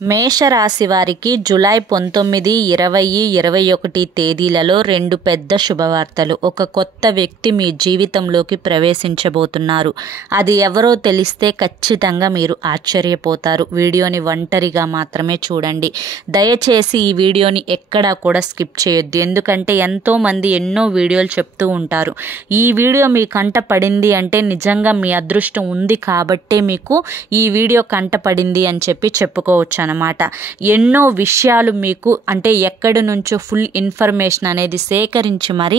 మేషరాశి వారికి జూలై 19, 20, 21 తేదీలలో రెండు పెద్ద శుభవార్తలు. ఒక కొత్త వ్యక్తి మీ జీవితంలోకి ప్రవేశించబోతున్నారు. అది ఎవరో తెలిస్తే ఖచ్చితంగా మీరు ఆశ్చర్యపోతారు. వీడియోని ఒంటరిగా మాత్రమే చూడండి. దయచేసి ఈ వీడియోని ఎక్కడా కూడా స్కిప్ చేయొద్దు. ఎందుకంటే ఎంతోమంది ఎన్నో వీడియోలు చెప్తూ ఉంటారు. ఈ వీడియో మీ కంట పడింది అంటే నిజంగా మీ అదృష్టం ఉంది కాబట్టే మీకు ఈ వీడియో కంట పడింది అని చెప్పి చెప్పుకోవచ్చు అన్నమాట. ఎన్నో విషయాలు మీకు అంటే ఎక్కడి నుంచో ఫుల్ ఇన్ఫర్మేషన్ అనేది సేకరించి మరి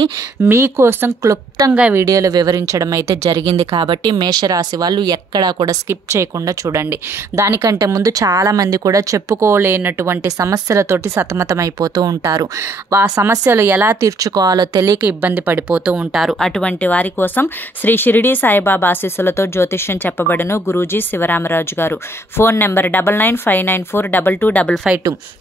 మీకోసం క్లుప్తంగా వీడియోలో వివరించడం అయితే జరిగింది. కాబట్టి మేషరాశి వాళ్ళు ఎక్కడా కూడా స్కిప్ చేయకుండా చూడండి. దానికంటే ముందు చాలామంది కూడా చెప్పుకోలేనటువంటి సమస్యలతోటి సతమతమైపోతూ ఉంటారు. ఆ సమస్యలు ఎలా తీర్చుకోవాలో తెలియక ఇబ్బంది పడిపోతూ ఉంటారు. అటువంటి వారి కోసం శ్రీ షిరిడి సాయిబాబా ఆశీస్సులతో జ్యోతిష్యం చెప్పబడును గురూజీ శివరామరాజు గారు. Phone number 9959422552.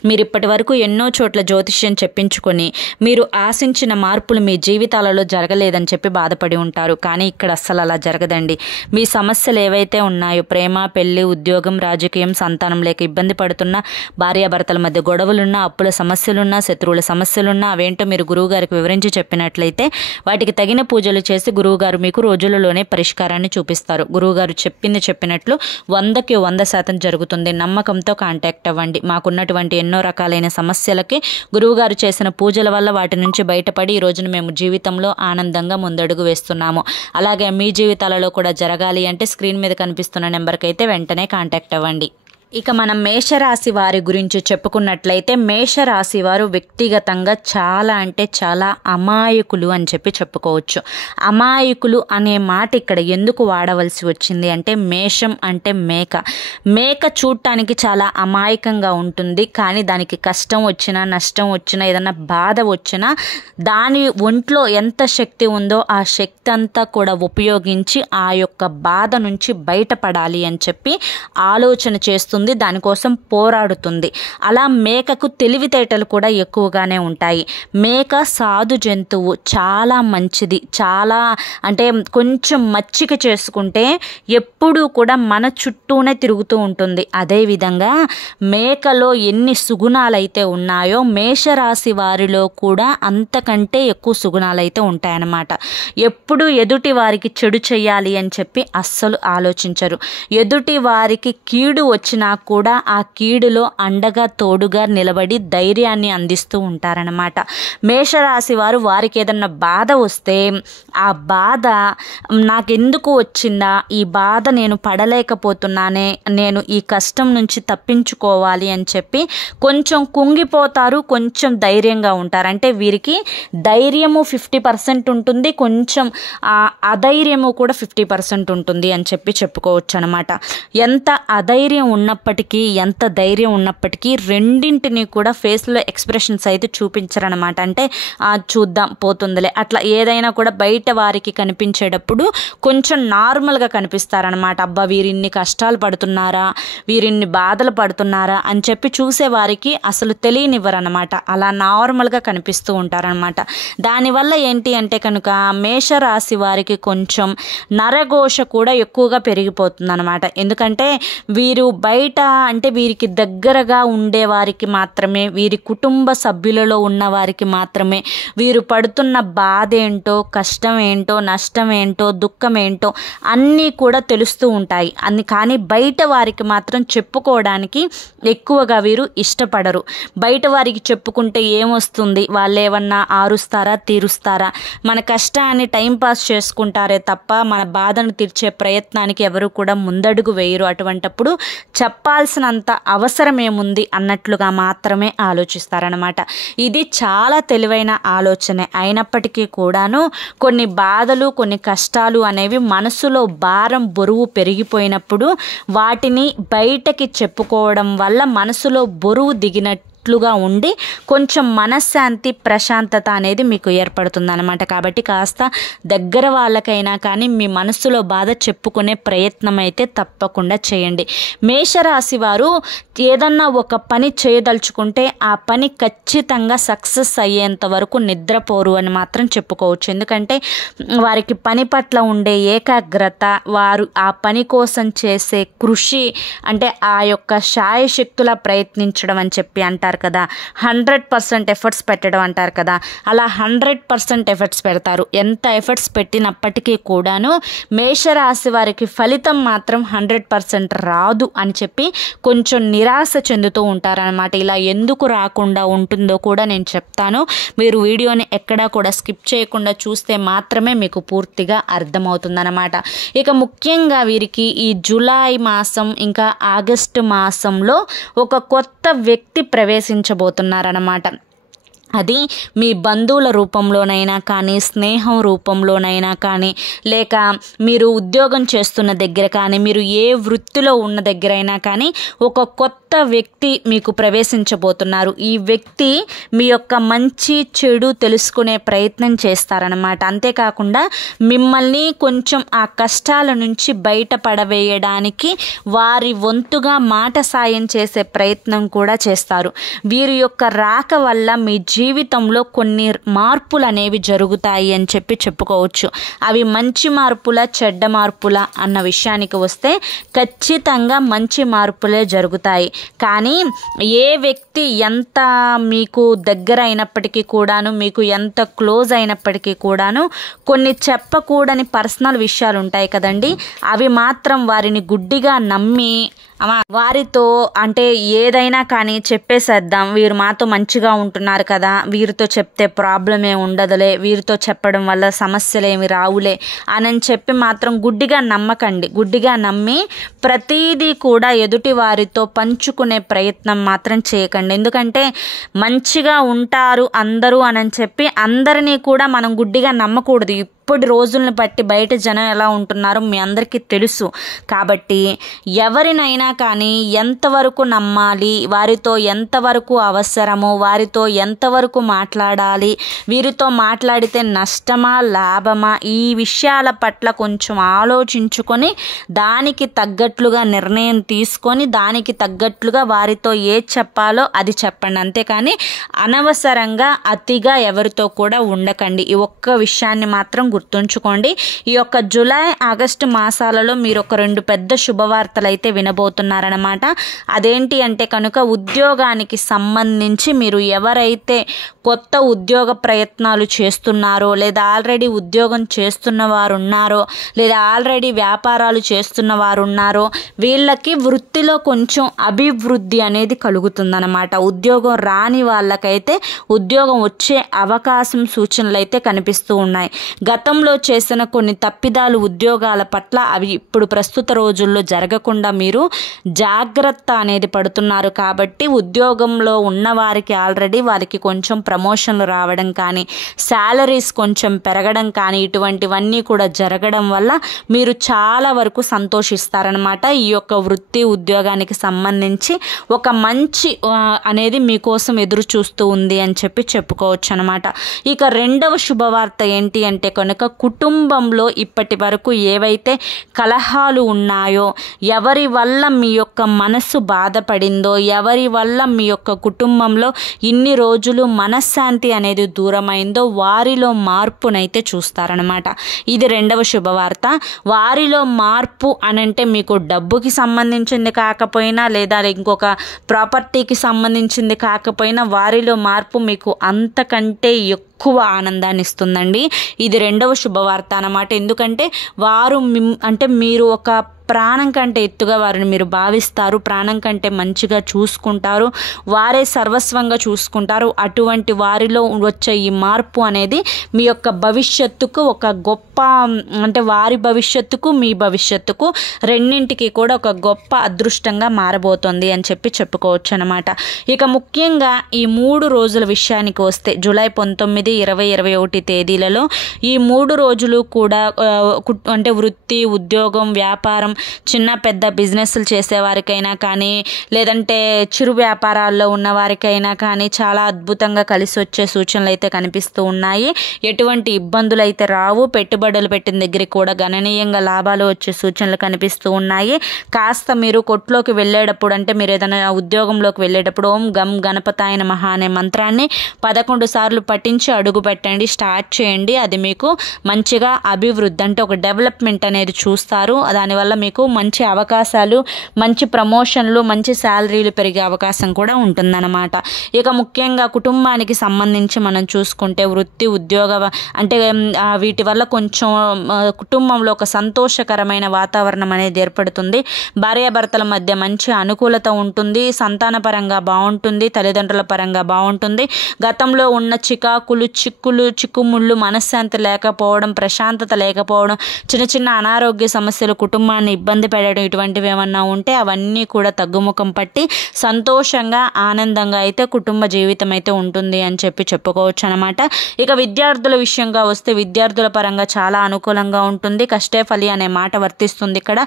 మీరు ఇప్పటి వరకు ఎన్నో చోట్ల జ్యోతిష్యం చెప్పించుకొని మీరు ఆశించిన మార్పులు మీ జీవితాలలో జరగలేదని చెప్పి బాధపడి ఉంటారు. కానీ ఇక్కడ అస్సలు అలా జరగదండి. మీ సమస్యలు ఏవైతే ఉన్నాయో ప్రేమ, పెళ్లి, ఉద్యోగం, రాజకీయం, సంతానం లేక ఇబ్బంది పడుతున్నా, భార్యాభర్తల మధ్య గొడవలున్నా, అప్పుల సమస్యలున్నా, శత్రువుల సమస్యలున్నా అవేంటో మీరు గురువుగారికి వివరించి చెప్పినట్లయితే వాటికి తగిన పూజలు చేసి గురువుగారు మీకు రోజులలోనే పరిష్కారాన్ని చూపిస్తారు. గురువుగారు చెప్పినట్లు 100కి 100% జరుగుతుంది. నమ్మకంతో కాంటాక్ట్ అవ్వండి. మాకున్నటువంటి ఎన్నో రకాలైన సమస్యలకి గురువుగారు చేసిన పూజల వల్ల వాటి నుంచి బయటపడి ఈ రోజున మేము జీవితంలో ఆనందంగా ముందడుగు వేస్తున్నాము. అలాగే మీ జీవితాలలో కూడా జరగాలి అంటే స్క్రీన్ మీద కనిపిస్తున్న నెంబర్కి అయితే వెంటనే కాంటాక్ట్ అవ్వండి. ఇక మనం మేషరాశి వారి గురించి చెప్పుకున్నట్లయితే మేషరాశి వారు వ్యక్తిగతంగా చాలా అంటే చాలా అమాయకులు అని చెప్పి చెప్పుకోవచ్చు. అమాయకులు అనే మాట ఇక్కడ ఎందుకు వాడవలసి వచ్చింది అంటే మేషం అంటే మేక చూడటానికి చాలా అమాయకంగా ఉంటుంది. కానీ దానికి కష్టం వచ్చినా, నష్టం వచ్చినా, ఏదైనా బాధ వచ్చినా దాని ఒంట్లో ఎంత శక్తి ఉందో ఆ శక్తి అంతా కూడా ఉపయోగించి ఆ యొక్క బాధ నుంచి బయటపడాలి అని చెప్పి ఆలోచన చేస్తుంది, దానికోసం పోరాడుతుంది. అలా మేకకు తెలివితేటలు కూడా ఎక్కువగానే ఉంటాయి. మేక సాధు జంతువు, చాలా మంచిది. చాలా అంటే కొంచెం మచ్చిక చేసుకుంటే ఎప్పుడూ కూడా మన చుట్టూనే తిరుగుతూ ఉంటుంది. అదేవిధంగా మేకలో ఎన్ని సుగుణాలైతే ఉన్నాయో మేషరాశి వారిలో కూడా అంతకంటే ఎక్కువ సుగుణాలైతే ఉంటాయన్నమాట. ఎప్పుడు ఎదుటి వారికి చెడు చేయాలి అని చెప్పి అస్సలు ఆలోచించరు. ఎదుటి వారికి కీడు వచ్చినా కూడా ఆ కీడులో అండగా తోడుగా నిలబడి ధైర్యాన్ని అందిస్తూ ఉంటారనమాట. మేషరాశి వారికి ఏదన్నా బాధ వస్తే ఆ బాధ నాకెందుకు వచ్చిందా, ఈ బాధ నేను పడలేకపోతున్నానే, నేను ఈ కష్టం నుంచి తప్పించుకోవాలి అని చెప్పి కొంచెం కుంగిపోతారు, కొంచెం ధైర్యంగా ఉంటారు. అంటే వీరికి ధైర్యము 50% ఉంటుంది, కొంచెం అధైర్యము కూడా 50% ఉంటుంది అని చెప్పి చెప్పుకోవచ్చు అనమాట. ఎంత అధైర్యం ఉన్నప్పటికీ, ఎంత ధైర్యం ఉన్నప్పటికీ రెండింటిని కూడా ఫేస్లో ఎక్స్ప్రెషన్స్ అయితే చూపించరనమాట. అంటే చూద్దాం పోతుందిలే అట్లా ఏదైనా కూడా బయట వారికి కనిపించేటప్పుడు కొంచెం నార్మల్గా కనిపిస్తారనమాట. అబ్బా వీరిన్ని కష్టాలు పడుతున్నారా, వీరిన్ని బాధలు పడుతున్నారా అని చెప్పి చూసే వారికి అసలు తెలియనివ్వరనమాట. అలా నార్మల్గా కనిపిస్తూ ఉంటారనమాట. దానివల్ల ఏంటి అంటే కనుక మేషరాశి వారికి కొంచెం నరఘోష కూడా ఎక్కువగా పెరిగిపోతుంది అనమాట. ఎందుకంటే వీరు బయట అంటే వీరికి దగ్గరగా ఉండే వారికి మాత్రమే, వీరి కుటుంబ సభ్యులలో ఉన్న వారికి మాత్రమే వీరు పడుతున్న బాధ ఏంటో, కష్టం ఏంటో, నష్టం ఏంటో, దుఃఖం ఏంటో అన్నీ కూడా తెలుస్తూ ఉంటాయి. కానీ బయట వారికి మాత్రం చెప్పుకోవడానికి ఎక్కువగా వీరు ఇష్టపడరు. బయట వారికి చెప్పుకుంటే ఏమొస్తుంది, వాళ్ళు ఏమన్నా ఆరుస్తారా, తీరుస్తారా, మన కష్టాన్ని టైంపాస్ చేసుకుంటారే తప్ప మన బాధను తీర్చే ప్రయత్నానికి ఎవరు కూడా ముందడుగు వేయరు. అటువంటప్పుడు చెప్పాల్సినంత అవసరం ఏముంది అన్నట్లుగా మాత్రమే ఆలోచిస్తారనమాట. ఇది చాలా తెలివైన ఆలోచనే. అయినప్పటికీ కూడాను కొన్ని బాధలు, కొన్ని కష్టాలు అనేవి మనసులో భారం, బరువు పెరిగిపోయినప్పుడు వాటిని బయటకి చెప్పుకోవడం వల్ల మనసులో బరువు దిగినట్టు తగ్గట్లుగా ఉండి కొంచెం మనశ్శాంతి ప్రశాంతత అనేది మీకు ఏర్పడుతుంది అనమాట. కాబట్టి కాస్త దగ్గర వాళ్ళకైనా కానీ మీ మనసులో బాధ చెప్పుకునే ప్రయత్నం అయితే తప్పకుండా చేయండి. మేషరాశి వారు ఏదన్నా ఒక పని చేయదలుచుకుంటే ఆ పని ఖచ్చితంగా సక్సెస్ అయ్యేంత వరకు నిద్రపోరు అని మాత్రం చెప్పుకోవచ్చు. ఎందుకంటే వారికి పని పట్ల ఉండే ఏకాగ్రత, వారు ఆ పని కోసం చేసే కృషి, అంటే ఆ యొక్క శాయశక్తులా ప్రయత్నించడం అని చెప్పి అంటారు కదా, 100% ఎఫర్ట్స్ పెట్టడం అంటారు కదా, అలా 100% ఎఫర్ట్స్ పెడతారు. ఎంత ఎఫర్ట్స్ పెట్టినప్పటికీ కూడాను మేషరాశి వారికి ఫలితం మాత్రం 100% రాదు అని చెప్పి కొంచెం నిరాశ చెందుతూ ఉంటారనమాట. ఇలా ఎందుకు రాకుండా ఉంటుందో కూడా నేను చెప్తాను. మీరు వీడియోని ఎక్కడా కూడా స్కిప్ చేయకుండా చూస్తే మాత్రమే మీకు పూర్తిగా అర్థమవుతుందన్నమాట. ఇక ముఖ్యంగా వీరికి ఈ జూలై మాసం ఇంకా ఆగస్టు మాసంలో ఒక కొత్త వ్యక్తి ప్రవేశించబోతున్నారన్నమాట. అది మీ బంధువుల రూపంలోనైనా కానీ, స్నేహం రూపంలోనైనా కానీ, లేక మీరు ఉద్యోగం చేస్తున్న దగ్గర కానీ, మీరు ఏ వృత్తిలో ఉన్న దగ్గరైనా కానీ ఒక కొత్త వ్యక్తి మీకు ప్రవేశించబోతున్నారు. ఈ వ్యక్తి మీ యొక్క మంచి చెడు తెలుసుకునే ప్రయత్నం చేస్తారనమాట. అంతేకాకుండా మిమ్మల్ని కొంచెం ఆ కష్టాల నుంచి బయటపడవేయడానికి వారి వంతుగా మాట సాయం చేసే ప్రయత్నం కూడా చేస్తారు. వీరి యొక్క రాక వల్ల మీ జీవితంలో కొన్ని మార్పులు అనేవి జరుగుతాయి అని చెప్పి చెప్పుకోవచ్చు. అవి మంచి మార్పుల, చెడ్డ మార్పుల అన్న విషయానికి వస్తే ఖచ్చితంగా మంచి మార్పులే జరుగుతాయి. కానీ ఏ వ్యక్తి ఎంత మీకు దగ్గర అయినప్పటికీ కూడాను, మీకు ఎంత క్లోజ్ అయినప్పటికీ కూడాను కొన్ని చెప్పకూడని పర్సనల్ విషయాలు ఉంటాయి కదండి, అవి మాత్రం వారిని గుడ్డిగా నమ్మి వారితో అంటే ఏదైనా కానీ చెప్పేసేద్దాం, వీరు మాతో మంచిగా ఉంటున్నారు కదా, వీరితో చెప్తే ప్రాబ్లం ఏమి ఉండదులే, వీరితో చెప్పడం వల్ల సమస్యలు ఏమి రావులే అని చెప్పి మాత్రం గుడ్డిగా నమ్మకండి. గుడ్డిగా నమ్మి ప్రతిదీ కూడా ఎదుటి వారితో పంచుకునే ప్రయత్నం మాత్రం చేయకండి. ఎందుకంటే మంచిగా ఉంటారు అందరూ అని చెప్పి అందరినీ కూడా మనం గుడ్డిగా నమ్మకూడదు. ఇప్పుడు రోజులను బట్టి బయట జనం ఎలా ఉంటున్నారో మీ అందరికీ తెలుసు. కాబట్టి ఎవరినైనా కానీ ఎంతవరకు నమ్మాలి, వారితో ఎంతవరకు అవసరమో, వారితో ఎంతవరకు మాట్లాడాలి, వీరితో మాట్లాడితే నష్టమా లాభమా, ఈ విషయాల పట్ల కొంచెం ఆలోచించుకొని దానికి తగ్గట్లుగా నిర్ణయం తీసుకొని దానికి తగ్గట్లుగా వారితో ఏది చెప్పాలో అది చెప్పండి. అంతేకాని అనవసరంగా అతిగా ఎవరితో కూడా ఉండకండి. ఈ ఒక్క విషయాన్ని మాత్రం గుర్తుంచుకోండి. ఈ యొక్క జూలై ఆగస్టు మాసాలలో మీరు ఒక 2 పెద్ద శుభవార్తలు అయితే వినబోతున్నారనమాట. అదేంటి అంటే కనుక ఉద్యోగానికి సంబంధించి మీరు ఎవరైతే కొత్త ఉద్యోగ ప్రయత్నాలు చేస్తున్నారో, లేదా ఆల్రెడీ ఉద్యోగం చేస్తున్న వారు ఉన్నారో, లేదా ఆల్రెడీ వ్యాపారాలు చేస్తున్న వారు ఉన్నారో, వీళ్ళకి వృత్తిలో కొంచెం అభివృద్ధి అనేది కలుగుతుందన్నమాట. ఉద్యోగం రాని వాళ్ళకైతే ఉద్యోగం వచ్చే అవకాశం సూచనలు అయితే కనిపిస్తూ ఉన్నాయి. గతంలో చేసిన కొన్ని తప్పిదాలు ఉద్యోగాల పట్ల అవి ఇప్పుడు ప్రస్తుత రోజుల్లో జరగకుండా మీరు జాగ్రత్త అనేది పడుతున్నారు. కాబట్టి ఉద్యోగంలో ఉన్న వారికి ఆల్రెడీ వారికి కొంచెం ప్రమోషన్లు రావడం కానీ, శాలరీస్ కొంచెం పెరగడం కానీ, ఇటువంటివన్నీ కూడా జరగడం వల్ల మీరు చాలా వరకు సంతోషిస్తారనమాట. ఈ యొక్క వృత్తి ఉద్యోగానికి సంబంధించి ఒక మంచి అనేది మీకోసం ఎదురు చూస్తూ ఉంది అని చెప్పి చెప్పుకోవచ్చు అనమాట. ఇక రెండవ శుభవార్త ఏంటి అంటే కనుక కుటుంబంలో ఇప్పటి వరకు ఏవైతే కలహాలు ఉన్నాయో, ఎవరి వల్ల మీ యొక్క మనసు బాధపడిందో, ఎవరి వల్ల మీ యొక్క కుటుంబంలో ఇన్ని రోజులు మనశ్శాంతి అనేది దూరమైందో వారిలో మార్పునైతే చూస్తారనమాట. ఇది రెండవ శుభవార్త. వారిలో మార్పు అనంటే మీకు డబ్బుకి సంబంధించింది కాకపోయినా, లేదా ఇంకొక ప్రాపర్టీకి సంబంధించింది కాకపోయినా, వారిలో మార్పు మీకు అంతకంటే ఎక్కువ ఆనందాన్ని ఇస్తుందండి. ఇది రెండవ శుభవార్త అన్నమాట. ఎందుకంటే వారు అంటే మీరు ఒక ప్రాణం కంటే ఎత్తుగా వారిని మీరు భావిస్తారు, ప్రాణం కంటే మంచిగా చూసుకుంటారు, వారే సర్వస్వంగా చూసుకుంటారు. అటువంటి వారిలో వచ్చే ఈ మార్పు అనేది మీ యొక్క భవిష్యత్తుకు ఒక గొప్ప అంటే వారి భవిష్యత్తుకు మీ భవిష్యత్తుకు రెండింటికి కూడా ఒక గొప్ప అదృష్టంగా మారబోతోంది అని చెప్పి చెప్పుకోవచ్చు అనమాట. ఇక ముఖ్యంగా ఈ 3 రోజుల విషయానికి వస్తే జూలై 19, 20, 21 తేదీలలో ఈ 3 రోజులు కూడా అంటే వృత్తి, ఉద్యోగం, వ్యాపారం చిన్న పెద్ద బిజినెస్లు చేసేవారికైనా కానీ లేదంటే చిరు వ్యాపారాల్లో ఉన్నవారికైనా కానీ చాలా అద్భుతంగా కలిసి వచ్చే సూచనలు అయితే కనిపిస్తూ ఉన్నాయి. ఎటువంటి ఇబ్బందులు అయితే రావు. పెట్టుబడులు పెట్టిన దగ్గరికి కూడా గణనీయంగా లాభాలు వచ్చే సూచనలు కనిపిస్తూ ఉన్నాయి. కాస్త మీరు కొట్లోకి వెళ్ళేటప్పుడు అంటే మీరు ఏదైనా ఉద్యోగంలోకి వెళ్ళేటప్పుడు ఓం గం గణపతాయ నమః అనే మంత్రాన్ని 11 సార్లు పఠించి అడుగు పెట్టండి, స్టార్ట్ చేయండి. అది మీకు మంచిగా అభివృద్ధి అంటే ఒక డెవలప్మెంట్ అనేది చూస్తారు. దానివల్ల మీకు మంచి అవకాశాలు, మంచి ప్రమోషన్లు, మంచి శాలరీలు పెరిగే అవకాశం కూడా ఉంటుందన్నమాట. ఇక ముఖ్యంగా కుటుంబానికి సంబంధించి మనం చూసుకుంటే వృత్తి, ఉద్యోగ అంటే వీటి వల్ల కొంచెం కుటుంబంలో ఒక సంతోషకరమైన వాతావరణం అనేది ఏర్పడుతుంది. భార్యాభర్తల మధ్య మంచి అనుకూలత ఉంటుంది. సంతాన పరంగా బాగుంటుంది, తల్లిదండ్రుల పరంగా బాగుంటుంది. గతంలో ఉన్న చికాకులు, చిక్కుముళ్ళు, మనశ్శాంతి లేకపోవడం, ప్రశాంతత లేకపోవడం, చిన్న చిన్న అనారోగ్య సమస్యలు, కుటుంబాన్ని ఇబ్బంది పెట్టడం ఇటువంటివి ఏమన్నా ఉంటే అవన్నీ కూడా తగ్గుముఖం పట్టి సంతోషంగా ఆనందంగా అయితే కుటుంబ జీవితం అయితే ఉంటుంది అని చెప్పుకోవచ్చు అనమాట. ఇక విద్యార్థుల విషయంగా వస్తే విద్యార్థుల పరంగా చాలా అనుకూలంగా ఉంటుంది. కష్టే ఫలి అనే మాట వర్తిస్తుంది. ఇక్కడ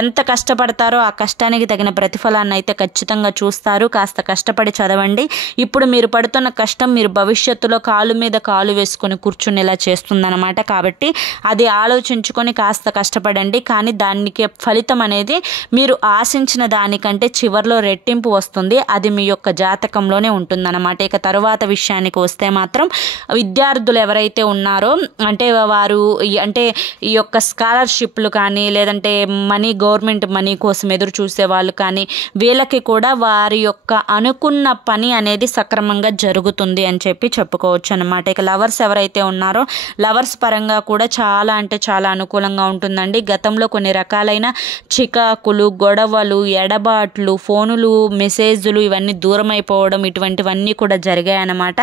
ఎంత కష్టపడతారో ఆ కష్టానికి తగిన ప్రతిఫలాన్ని అయితే ఖచ్చితంగా చూస్తారు. కాస్త కష్టపడి చదవండి. ఇప్పుడు మీరు పడుతున్న కష్టం మీరు భవిష్యత్తులో కాలు మీద కాలు వేసుకొని కూర్చునేలా చేస్తుందన్నమాట. కాబట్టి అది ఆలోచించుకొని కాస్త కష్టపడండి. కానీ దానికి ఫలితం అనేది మీరు ఆశించిన దానికంటే చివరిలో రెట్టింపు వస్తుంది. అది మీ యొక్క జాతకంలోనే ఉంటుందన్నమాట. ఇక తరువాత విషయానికి వస్తే మాత్రం విద్యార్థులు ఎవరైతే ఉన్నారో అంటే వారు అంటే ఈ యొక్క స్కాలర్షిప్లు కానీ లేదంటే గవర్నమెంట్ మనీ కోసం ఎదురు చూసే వాళ్ళు కానీ వీళ్ళకి కూడా వారి యొక్క అనుకున్న పని అనేది సక్రమంగా జరుగుతుంది అని చెప్పుకోవచ్చు అనమాట. ఇక లవర్స్ ఎవరైతే ఉన్నారో లవర్స్ పరంగా కూడా చాలా అంటే చాలా అనుకూలంగా ఉంటుందండి. గతంలో కొన్ని రకాలైన చికాకులు, గొడవలు, ఎడబాట్లు, ఫోనులు, మెసేజ్లు ఇవన్నీ దూరం అయిపోవడం ఇటువంటివన్నీ కూడా జరిగాయన్నమాట.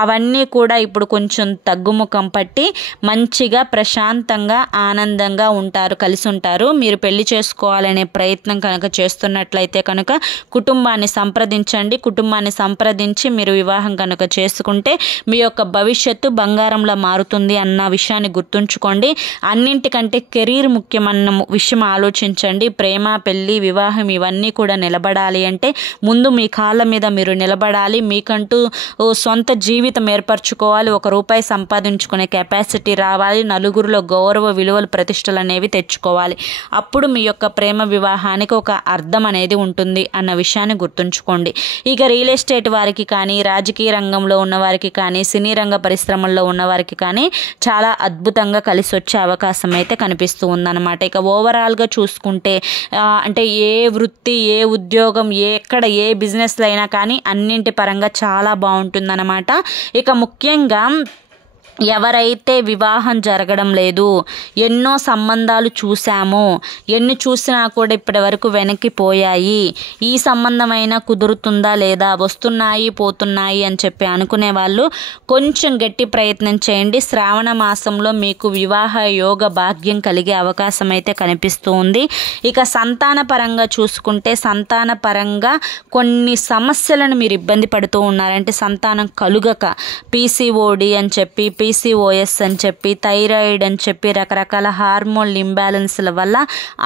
అవన్నీ కూడా ఇప్పుడు కొంచెం తగ్గుముఖం పట్టి మంచిగా ప్రశాంతంగా ఆనందంగా కలిసి ఉంటారు. మీరు పెళ్లి చేసుకోవాలనే ప్రయత్నం కనుక చేస్తున్నట్లయితే కనుక కుటుంబాన్ని సంప్రదించి మీరు వివాహం కనుక చేసుకుంటే మీ యొక్క భవిష్యత్తు బంగారంలా మారుతుంది అన్న విషయాన్ని గుర్తుంచుకోండి. అన్నింటికంటే కెరీర్ ముఖ్యమన్న విషయం ఆలోచించండి. ప్రేమ, పెళ్లి, వివాహం ఇవన్నీ కూడా నిలబడాలి అంటే ముందు మీ కాళ్ళ మీద మీరు నిలబడాలి. మీకంటూ సొంత జీవితం ఏర్పరచుకోవాలి. ₹1 సంపాదించుకునే కెపాసిటీ రావాలి. నలుగురిలో గౌరవ విలువలు, ప్రతిష్టలు అనేవి తెచ్చుకోవాలి. అప్పుడు మీ యొక్క ప్రేమ వివాహానికి ఒక అర్థం అనేది ఉంటుంది అన్న విషయాన్ని గుర్తుంచుకోండి. ఇక రియల్ ఎస్టేట్ వారికి కానీ, రాజకీయ రంగంలో ఉన్నవారికి కానీ, సినీ రంగ పరిశ్రమల్లో ఉన్నవారికి కానీ చాలా అద్భుతంగా కలిసి వచ్చే అవకాశం అయితే కనిపిస్తూ ఉందన్నమాట. ఇక ఓవరాల్గా చూసుకుంటే అంటే ఏ వృత్తి, ఏ ఉద్యోగం, ఎక్కడ ఏ బిజినెస్లు అయినా కానీ అన్నింటి పరంగా చాలా బాగుంటుందన్నమాట. ఇక ముఖ్యంగా ఎవరైతే వివాహం జరగడం లేదు, ఎన్నో సంబంధాలు చూసాము, ఎన్ని చూసినా కూడా ఇప్పటి వరకు వెనక్కిపోయాయి, ఈ సంబంధమైనా కుదురుతుందా లేదా, వస్తున్నాయి పోతున్నాయి అని అనుకునే వాళ్ళు కొంచెం గట్టి ప్రయత్నం చేయండి. శ్రావణ మాసంలో మీకు వివాహ యోగ భాగ్యం కలిగే అవకాశం అయితే కనిపిస్తూ ఉంది. ఇక సంతాన పరంగా చూసుకుంటే సంతాన పరంగా సమస్యలను మీరు ఇబ్బంది పడుతూ ఉన్నారంటే సంతానం కలుగక పీసీఓడి అని చెప్పి, పీసీఓఎస్ అని చెప్పి, థైరాయిడ్ అని చెప్పి రకరకాల హార్మోన్ ఇంబ్యాలెన్స్ల వల్ల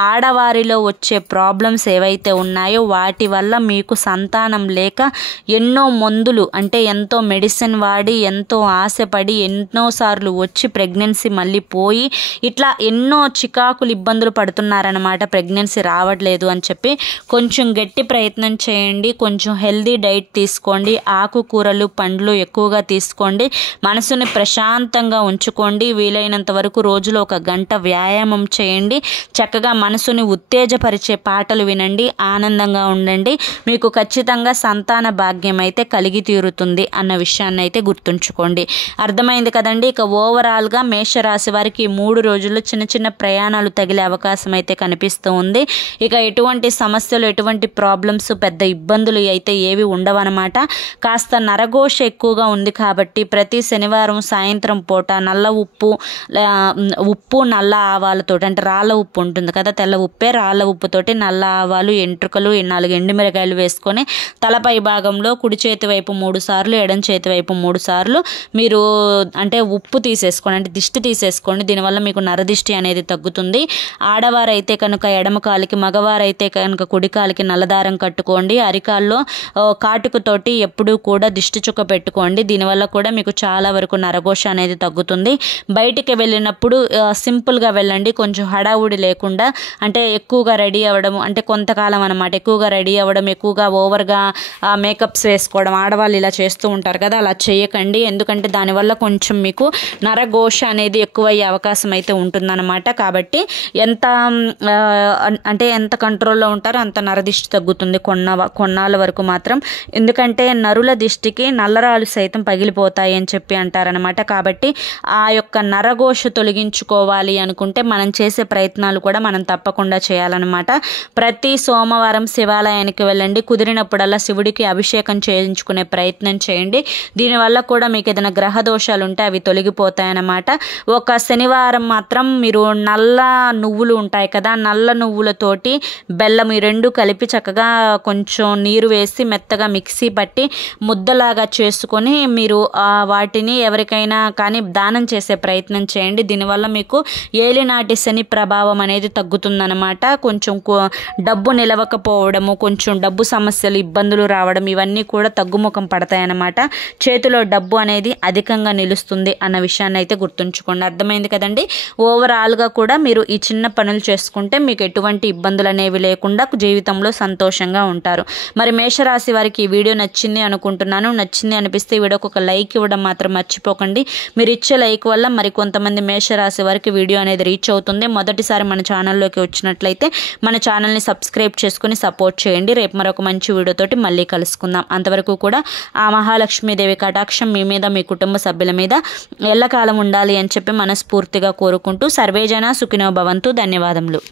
ఆడవారిలో వచ్చే ప్రాబ్లమ్స్ ఏవైతే ఉన్నాయో వాటి వల్ల మీకు సంతానం లేక ఎన్నో మందులు అంటే ఎంతో మెడిసిన్ వాడి ఎంతో ఆశపడి ఎన్నోసార్లు వచ్చి ప్రెగ్నెన్సీ మళ్ళీ పోయి ఇట్లా ఎన్నో చికాకులు ఇబ్బందులు పడుతున్నారనమాట. ప్రెగ్నెన్సీ రావట్లేదు అని చెప్పి కొంచెం గట్టి ప్రయత్నం చేయండి. కొంచెం హెల్దీ డైట్ తీసుకోండి. ఆకుకూరలు, పండ్లు ఎక్కువగా తీసుకోండి. మనసుని ప్రశాంతంగా ఉంచుకోండి. వీలైనంత వరకు రోజులో 1 గంట వ్యాయామం చేయండి. చక్కగా మనసుని ఉత్తేజపరిచే పాటలు వినండి. ఆనందంగా ఉండండి. మీకు ఖచ్చితంగా సంతాన భాగ్యం అయితే కలిగి తీరుతుంది అన్న విషయాన్ని అయితే గుర్తుంచుకోండి. అర్థమైంది కదండి. ఇక ఓవరాల్గా మేషరాశి వారికి 3 రోజుల్లో చిన్న చిన్న ప్రయాణాలు తగిలే అవకాశం అయితే కనిపిస్తూ ఉంది. ఇక ఎటువంటి సమస్యలు, ఎటువంటి ప్రాబ్లమ్స్, పెద్ద ఇబ్బందులు అయితే ఏవి ఉండవన్నమాట. కాస్త నరఘోష ఎక్కువగా ఉంది కాబట్టి ప్రతి శనివారం సాయంత్రం సాయంత్రం పూట నల్ల ఉప్పు ఉప్పు నల్ల ఆవాలతోటి, అంటే రాళ్ళ ఉప్పు ఉంటుంది కదా, తెల్ల ఉప్పే రాళ్ళ ఉప్పుతోటి నల్ల ఆవాలు, ఎంట్రుకలు, 4 ఎండుమిరకాయలు వేసుకొని తలపై భాగంలో కుడి చేతి వైపు 3 సార్లు, ఎడం చేతి వైపు 3 సార్లు మీరు అంటే ఉప్పు తీసేసుకోండి, అంటే దిష్టి తీసేసుకోండి. దీనివల్ల మీకు నరదిష్టి అనేది తగ్గుతుంది. ఆడవారైతే కనుక ఎడమ కాలికి, మగవారైతే కనుక కుడి కాలికి నల్లదారం కట్టుకోండి. అరికాల్లో కాటుకతోటి ఎప్పుడూ కూడా దిష్టి చుక్క పెట్టుకోండి. దీనివల్ల కూడా మీకు చాలా వరకు నరఘోష అనేది తగ్గుతుంది. బయటికి వెళ్ళినప్పుడు సింపుల్గా వెళ్ళండి, కొంచెం హడావుడి లేకుండా. అంటే ఎక్కువగా రెడీ అవ్వడం, అంటే కొంతకాలం అనమాట, ఎక్కువగా రెడీ అవ్వడం, ఎక్కువగా ఓవర్గా మేకప్స్ వేసుకోవడం ఆడవాళ్ళు ఇలా చేస్తూ ఉంటారు కదా, అలా చేయకండి. ఎందుకంటే దానివల్ల కొంచెం మీకు నరఘోష అనేది ఎక్కువయ్యే అవకాశం అయితే ఉంటుందన్నమాట. కాబట్టి ఎంత కంట్రోల్లో ఉంటారో అంత నరదిష్టి తగ్గుతుంది కొన్నాళ్ళ వరకు మాత్రం. ఎందుకంటే నరుల దిష్టికి నల్లరాలు సైతం పగిలిపోతాయి అని చెప్పి అంటారనమాట. కాబట్టి ఆ యొక్క నరఘోష తొలగించుకోవాలి అనుకుంటే మనం చేసే ప్రయత్నాలు కూడా మనం తప్పకుండా చేయాలన్నమాట. ప్రతి సోమవారం శివాలయానికి వెళ్ళండి. కుదిరినప్పుడల్లా శివుడికి అభిషేకం చేయించుకునే ప్రయత్నం చేయండి. దీనివల్ల కూడా మీకు ఏదైనా గ్రహ దోషాలు ఉంటే అవి తొలగిపోతాయన్నమాట. ఒక శనివారం మాత్రం మీరు నల్ల నువ్వులు ఉంటాయి కదా, నల్ల నువ్వులతోటి బెల్లం ఈ రెండు కలిపి చక్కగా కొంచెం నీరు వేసి మెత్తగా మిక్సీ పట్టి ముద్దలాగా చేసుకొని మీరు వాటిని ఎవరికైనా కానీ దానం చేసే ప్రయత్నం చేయండి. దీనివల్ల మీకు ఏలినాటి శని ప్రభావం అనేది తగ్గుతుందన్నమాట. కొంచెం డబ్బు నిలవకపోవడము, కొంచెం డబ్బు సమస్యలు, ఇబ్బందులు రావడం, ఇవన్నీ కూడా తగ్గుముఖం పడతాయన్నమాట. చేతిలో డబ్బు అనేది అధికంగా నిలుస్తుంది అన్న విషయాన్ని అయితే గుర్తుంచుకోండి. అర్థమైంది కదండి. ఓవరాల్గా కూడా మీరు ఈ చిన్న పనులు చేసుకుంటే మీకు ఎటువంటి ఇబ్బందులు అనేవి లేకుండా జీవితంలో సంతోషంగా ఉంటారు. మరి మేషరాశి వారికి ఈ వీడియో నచ్చింది అనుకుంటున్నాను. నచ్చింది అనిపిస్తే ఈ వీడియోకి ఒక లైక్ ఇవ్వడం మాత్రం మర్చిపోకండి. మీరు ఇచ్చే లైక్ వల్ల మరి కొంతమంది మేషరాశి వారికి వీడియో అనేది రీచ్ అవుతుంది. మొదటిసారి మన ఛానల్లోకి వచ్చినట్లయితే మన ఛానల్ని సబ్స్క్రైబ్ చేసుకుని సపోర్ట్ చేయండి. రేపు మరొక మంచి వీడియోతోటి మళ్ళీ కలుసుకుందాం. అంతవరకు కూడా ఆ మహాలక్ష్మీదేవి కటాక్షం మీ మీద, మీ కుటుంబ సభ్యుల మీద ఎల్లకాలం ఉండాలి అని చెప్పి మనస్ఫూర్తిగా కోరుకుంటూ సర్వేజన సుఖినో భవంతు. ధన్యవాదములు.